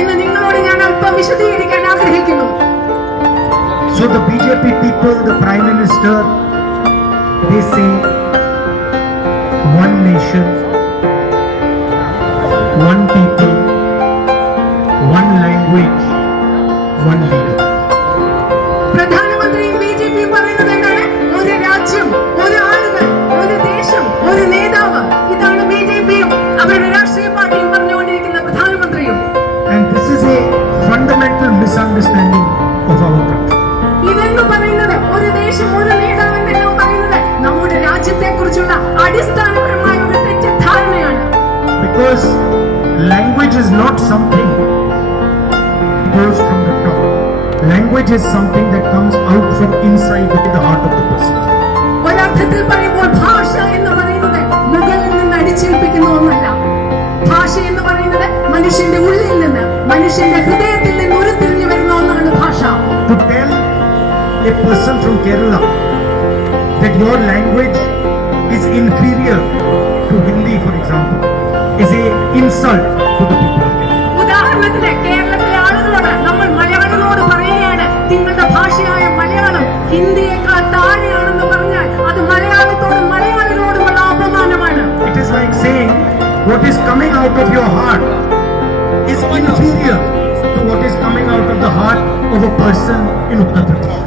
എന്ന് നിങ്ങളോട് ഞാൻ അല്പം വിശദീകരിക്കാൻ ആഗ്രഹിക്കുന്നു So the BJP people, the Prime Minister, they say one nation, one people, one language, one leader. പ്രധാനമന്ത്രിയും ബി ജെ പിയും പറയുന്നത് എന്താണ് ഒരു രാജ്യം പറയുന്നത് ഒരു ദേശം ഒരു നേതാവ് പറയുന്നത് നമ്മുടെ രാജ്യത്തെ കുറിച്ചുള്ള അടിസ്ഥാനപരമായ ഒരു തെറ്റിദ്ധാരണയാണ് because language is not something goes from the top. Language is something that comes out from inside the heart of the person. ഒരർത്ഥത്തിൽ പറയുമ്പോൾ ഭാഷ എന്ന് പറയുന്നത് മുകളിൽ നിന്ന് അടിച്ചേൽപ്പിക്കുന്ന ഒന്നല്ല ഭാഷ എന്ന് പറയുന്നത് മനുഷ്യന്റെ ഉള്ളിൽ നിന്ന് മനുഷ്യന്റെ a person from Kerala that your language is inferior to Hindi, for example, is a insult to the people of Kerala. ഉദാഹരണത്തിന് കേരളത്തിലെ ആളുകളോട് നമ്മൾ മലയാളികളോട് പറയുകയാണ് നിങ്ങളുടെ ഭാഷയായ മലയാളം ഹിന്ദിയേക്കാൾ താഴെയാണെന്ന് പറഞ്ഞാൽ അത് മലയാളത്തോടും മലയാളികളോടുമുള്ള അപമാനമാണ് It is like saying what is coming out of your heart is inferior to what is coming out of the heart of a person in Uttar Pradesh.